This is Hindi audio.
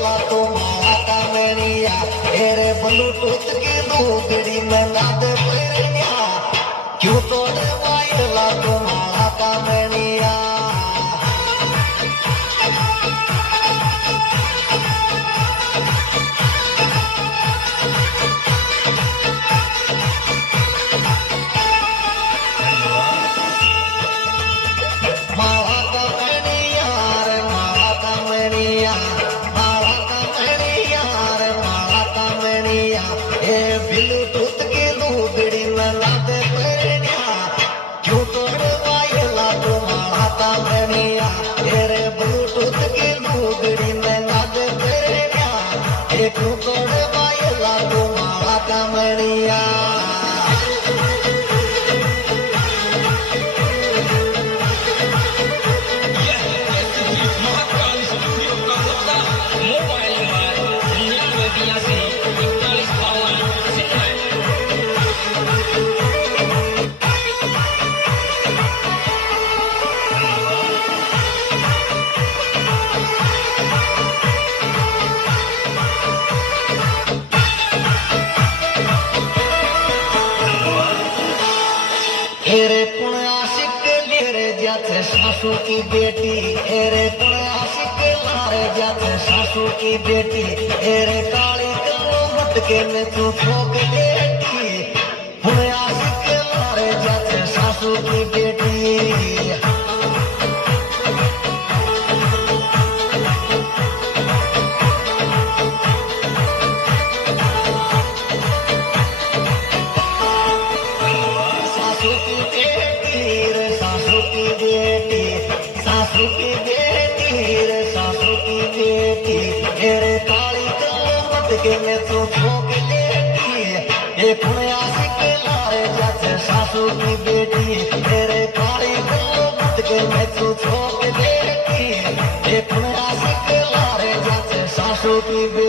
वायला तो माला का मणिया हेरे ब्लूटूथ की दूसरी में नाद पैरनिया क्यों तोड़ वायला तो माला का मणिया ब्लूटूथ की लूगड़ी में लाद पैरनिया क्यों तोड़ वायला तो माला का मणिया तेरे ब्लूटूथ की लूगड़ी में लाद पैरनिया क्यों तोड़ वायला तो माला का मणिया हेरे पुण आशिक लेरे जाते सासू की बेटी हेरे पुण आशिक लारे जाते सासू की बेटी हेरे काली कलो मत के में तू ठोक देती पुण आशिक लारे जाते सासू की बेटी सासू की बेटी हेरे काली कलमत के में तू ठोक लेती ये पुण्या सिक लारे जाते सासू की बेटी हेरे काली कलमत के में तू ठोक लेती ये पुण्या सिक लारे जाते सासू की बेटी